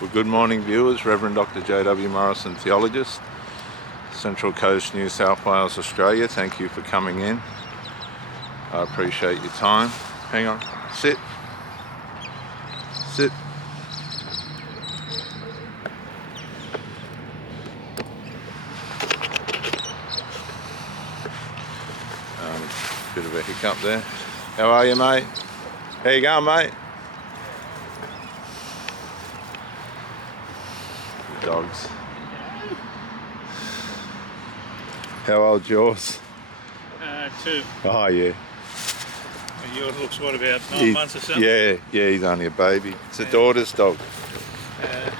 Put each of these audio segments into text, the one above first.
Well, good morning viewers, Reverend Dr. J.W. Morrison, theologist, Central Coast, New South Wales, Australia. Thank you for coming in. I appreciate your time. Hang on, sit. Sit. Bit of a hiccup there. How are you, mate? How you going, mate? The dogs. How old's yours? 2. Oh, yeah. Yours looks what, about 9 months or something? Yeah, he's only a baby. It's a daughter's dog. Yeah,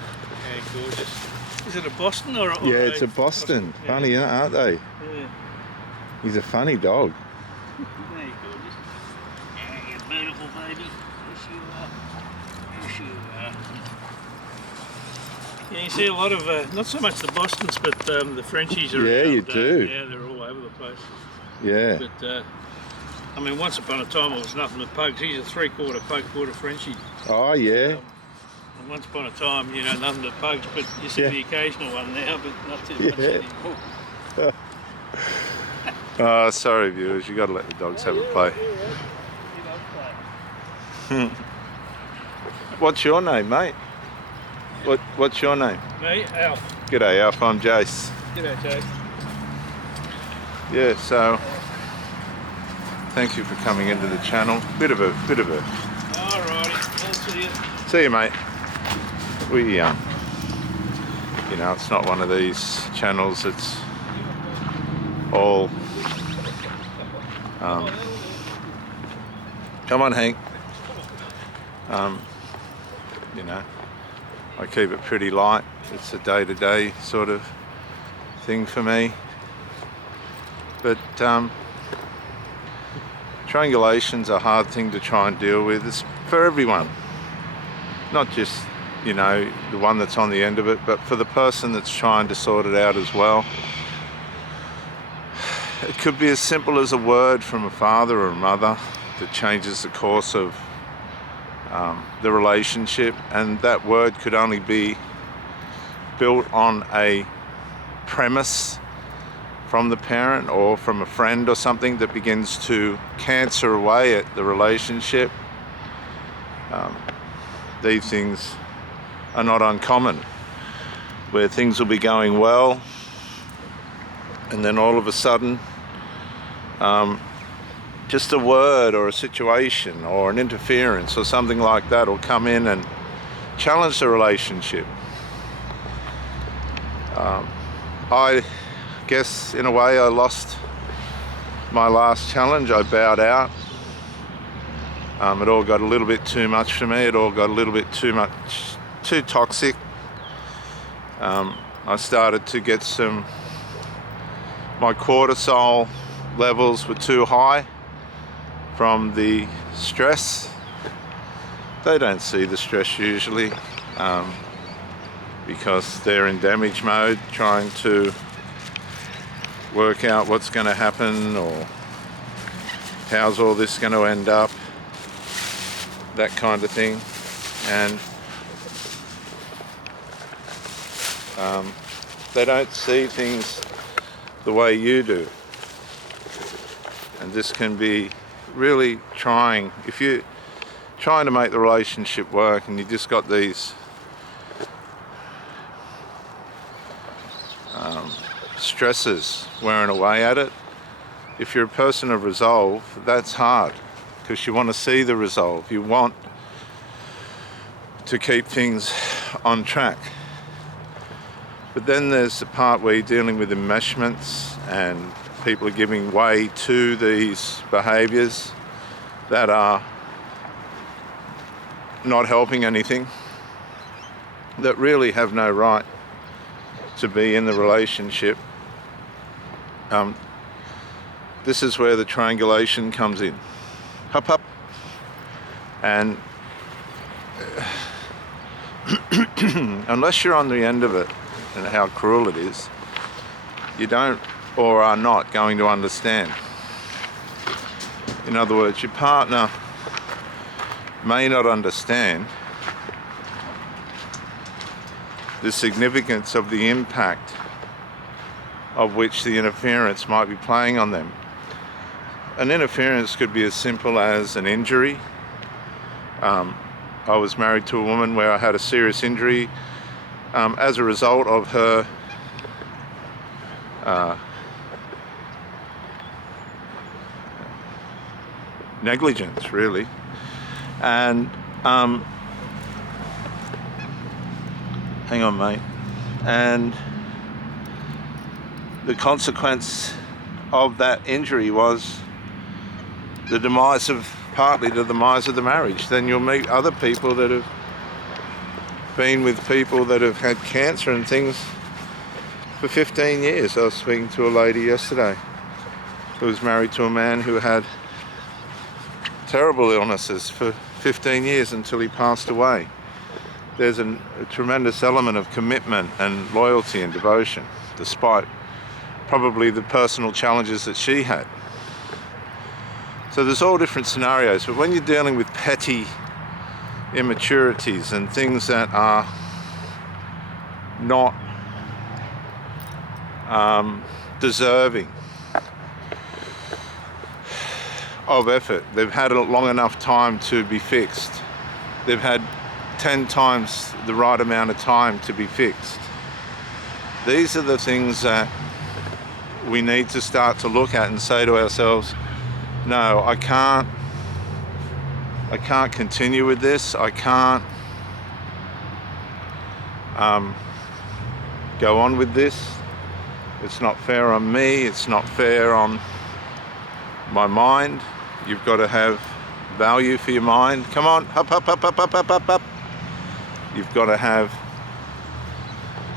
gorgeous. Is it a Boston or Yeah, it's a Boston. Yeah. Funny, aren't they? Yeah. He's a funny dog. Yeah, gorgeous. Yeah, you beautiful baby. Yes, you are. Yes, you are. Yeah, you see a lot of, not so much the Bostons, but the Frenchies are Yeah, around, you do. Yeah, they're all over the place. Yeah. But, I mean, once upon a time it was nothing but pugs. He's a 3/4 pug, quarter Frenchie. Oh, yeah. And once upon a time, you know, nothing but pugs, but you see the occasional one now, but not too much anymore. Oh, sorry viewers, you got to let the dogs have a play. What's your name, mate? What's your name? Me, Alf. G'day, Alf. I'm Jace. G'day, Jace. Yeah, so thank you for coming into the channel. Bit of a. Alrighty, I'll see you. See you, mate. We, you know, it's not one of these channels. It's all. Come on, Hank. You know, I keep it pretty light. It's a day-to-day sort of thing for me. But triangulation's a hard thing to try and deal with. It's for everyone, not just, you know, the one that's on the end of it, but for the person that's trying to sort it out as well. It could be as simple as a word from a father or a mother that changes the course of the relationship, and that word could only be built on a premise from the parent or from a friend or something that begins to cancer away at the relationship. These things are not uncommon, where things will be going well and then all of a sudden just a word or a situation or an interference or something like that will come in and challenge the relationship. I guess in a way I lost my last challenge. I bowed out. It all got a little bit too much for me. It all got a little bit too toxic. I started to get my cortisol levels were too high from the stress. They don't see the stress usually because they're in damage mode, trying to work out what's going to happen or how's all this going to end up, that kind of thing. And they don't see things the way you do, and this can be really trying if you're trying to make the relationship work and you just got these stresses wearing away at it. If you're a person of resolve, that's hard because you want to see the resolve. You want to keep things on track. But then there's the part where you're dealing with enmeshments and people are giving way to these behaviours that are not helping anything, that really have no right to be in the relationship. This is where the triangulation comes in. Hup, hup. And unless you're on the end of it and how cruel it is, you don't or are not going to understand. In other words, your partner may not understand the significance of the impact of which the interference might be playing on them. An interference could be as simple as an injury. I was married to a woman where I had a serious injury as a result of her negligence, really. And hang on, mate. And the consequence of that injury was partly the demise of the marriage. Then you'll meet other people that have been with people that have had cancer and things for 15 years. I was speaking to a lady yesterday who was married to a man who had terrible illnesses for 15 years until he passed away. There's a tremendous element of commitment and loyalty and devotion, despite probably the personal challenges that she had. So there's all different scenarios, but when you're dealing with petty immaturities and things that are not deserving of effort, they've had a long enough time to be fixed. They've had 10 times the right amount of time to be fixed. These are the things that we need to start to look at and say to ourselves, no, I can't continue with this. I can't go on with this. It's not fair on me. It's not fair on my mind. You've got to have value for your mind. Come on, up, up, up, up, up, up, up, up. You've got to have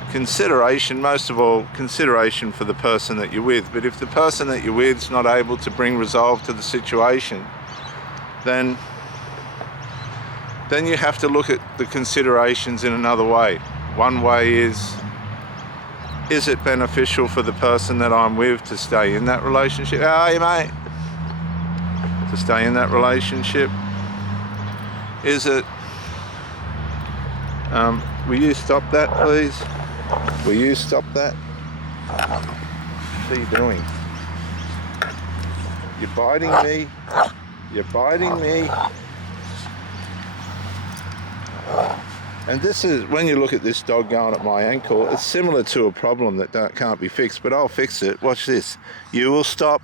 consideration, most of all consideration for the person that you're with. But if the person that you're with is not able to bring resolve to the situation, then you have to look at the considerations in another way. One way is it beneficial for the person that I'm with to stay in that relationship? Hey mate, to stay in that relationship? Is it will you stop that, please? Will you stop that? What are you doing? You're biting me. You're biting me. And this is, when you look at this dog going at my ankle, it's similar to a problem that can't be fixed, but I'll fix it. Watch this. You will stop.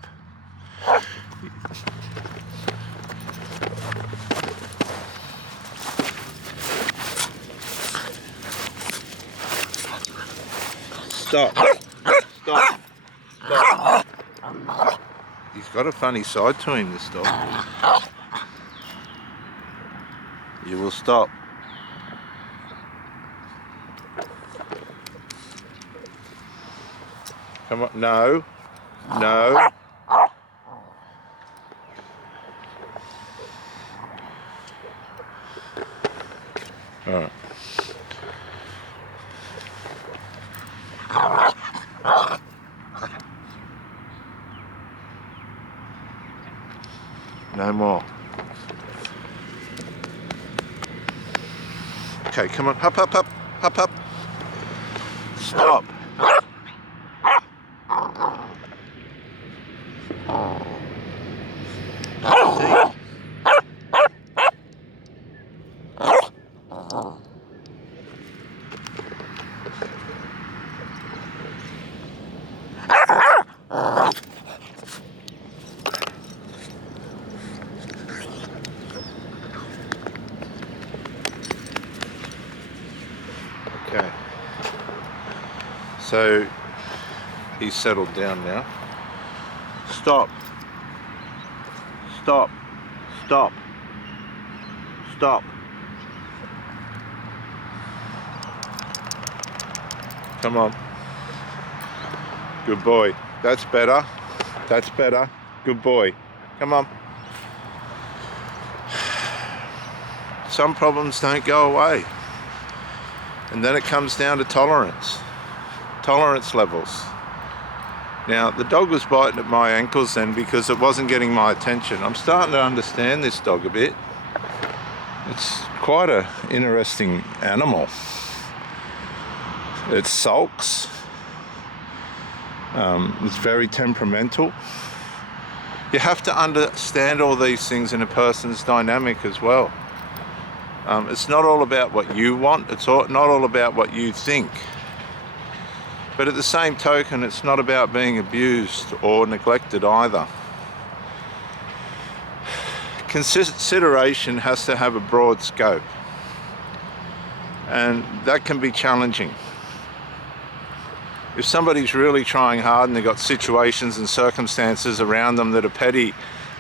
Stop. Stop. Stop. He's got a funny side to him, this dog. You will stop. Come on. No. No. All right. No more. Okay, come on. Hop, hop, hop, hop, hop. Stop. Okay, so he's settled down now. Stop. Stop. Stop. Stop. Come on. Good boy. That's better. That's better. Good boy. Come on. Some problems don't go away. And then it comes down to tolerance levels. Now, the dog was biting at my ankles then because it wasn't getting my attention. I'm starting to understand this dog a bit. It's quite an interesting animal. It sulks. It's very temperamental. You have to understand all these things in a person's dynamic as well. It's not all about what you want, it's not all about what you think. But at the same token, it's not about being abused or neglected either. Consideration has to have a broad scope, and that can be challenging. If somebody's really trying hard and they've got situations and circumstances around them that are petty,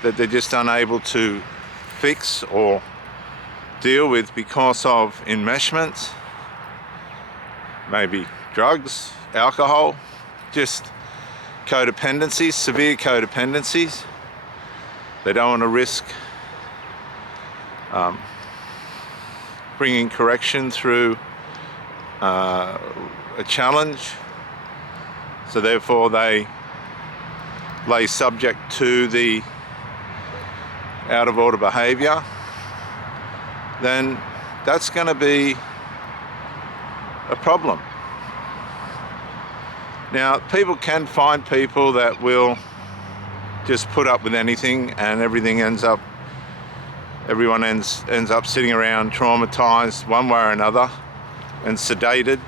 that they're just unable to fix or deal with because of enmeshment, maybe drugs, alcohol, just codependencies, severe codependencies, they don't want to risk bringing correction through a challenge, so therefore they lay subject to the out of order behaviour, then that's going to be a problem. Now, people can find people that will just put up with anything, and everyone ends up sitting around traumatized one way or another and sedated.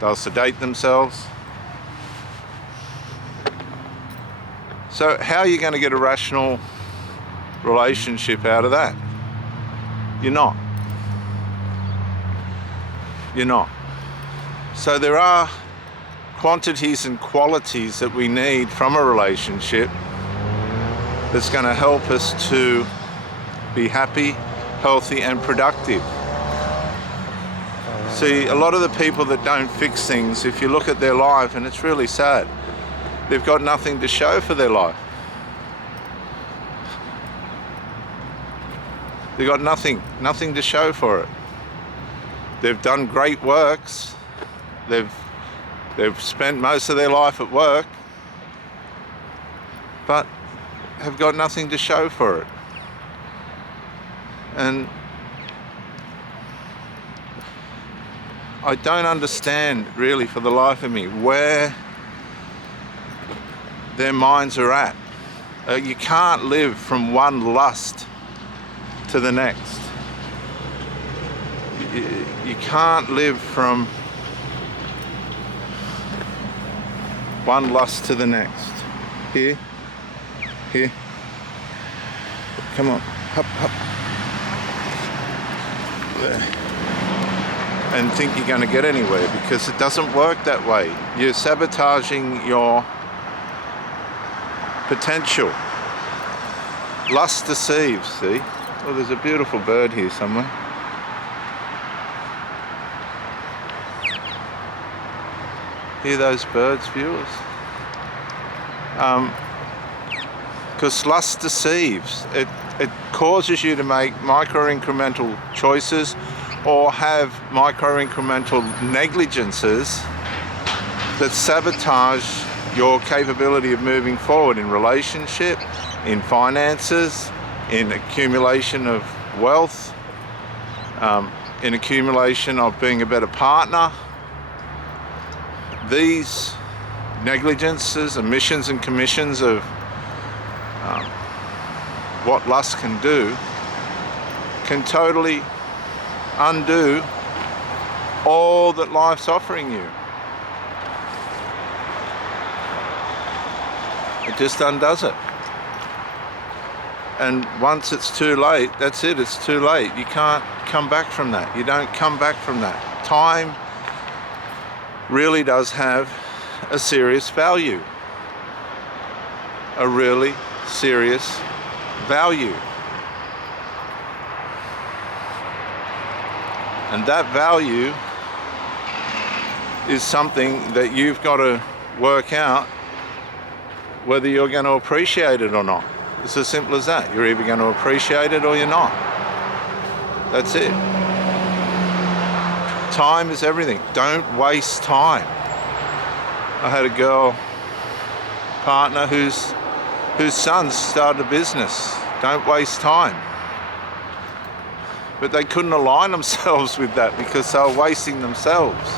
They'll sedate themselves. So how are you going to get a rational relationship out of that? You're not. You're not. So there are quantities and qualities that we need from a relationship that's going to help us to be happy, healthy and productive. See, a lot of the people that don't fix things, if you look at their life, and it's really sad, they've got nothing to show for their life. They've got nothing to show for it. They've done great works. They've spent most of their life at work, but have got nothing to show for it. And I don't understand really for the life of me where their minds are at. You can't live from one lust to the next. You can't live from one lust to the next. Here, come on, hop, there. And think you're going to get anywhere, because it doesn't work that way. You're sabotaging your potential. Lust deceives, see? Oh, there's a beautiful bird here somewhere. Hear those birds, viewers? Because lust deceives. It causes you to make micro-incremental choices or have micro-incremental negligences that sabotage your capability of moving forward in relationship, in finances, in accumulation of wealth, in accumulation of being a better partner. These negligences, omissions and commissions of what lust can do can totally undo all that life's offering you. It just undoes it. And once it's too late, that's it, it's too late. You can't come back from that. You don't come back from that. Time really does have a serious value. A really serious value. And that value is something that you've got to work out whether you're going to appreciate it or not. It's as simple as that. You're either going to appreciate it or you're not. That's it. Time is everything. Don't waste time. I had a girl partner whose son started a business. Don't waste time. But they couldn't align themselves with that because they were wasting themselves,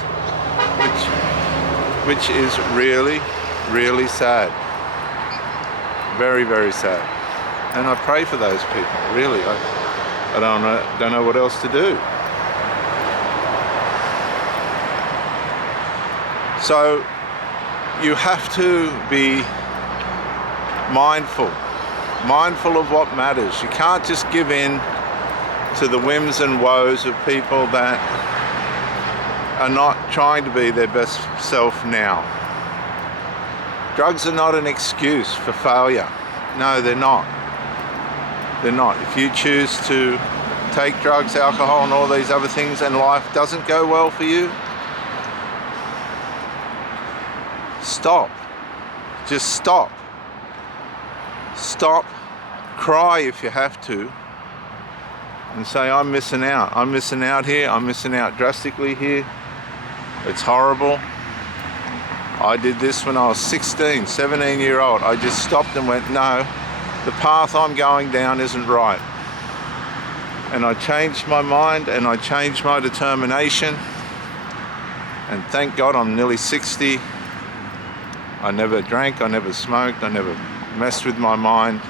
which which is really, really sad. Very, very sad. And I pray for those people, really. I don't know what else to do. So you have to be mindful of what matters. You can't just give in to the whims and woes of people that are not trying to be their best self now. Drugs are not an excuse for failure. No, they're not. They're not. If you choose to take drugs, alcohol, and all these other things, and life doesn't go well for you, stop. Just stop. Stop. Cry if you have to. And say, I'm missing out. I'm missing out here. I'm missing out drastically here. It's horrible. I did this when I was 16, 17-year-old. I just stopped and went, no, the path I'm going down isn't right. And I changed my mind and I changed my determination. And thank God I'm nearly 60. I never drank, I never smoked, I never messed with my mind.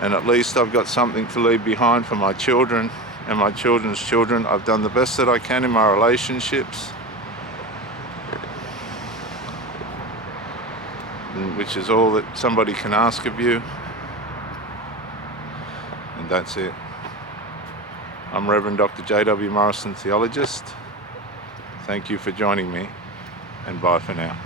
And at least I've got something to leave behind for my children and my children's children. I've done the best that I can in my relationships, which is all that somebody can ask of you. And that's it. I'm Reverend Dr. J.W. Morrison, theologist. Thank you for joining me, and bye for now.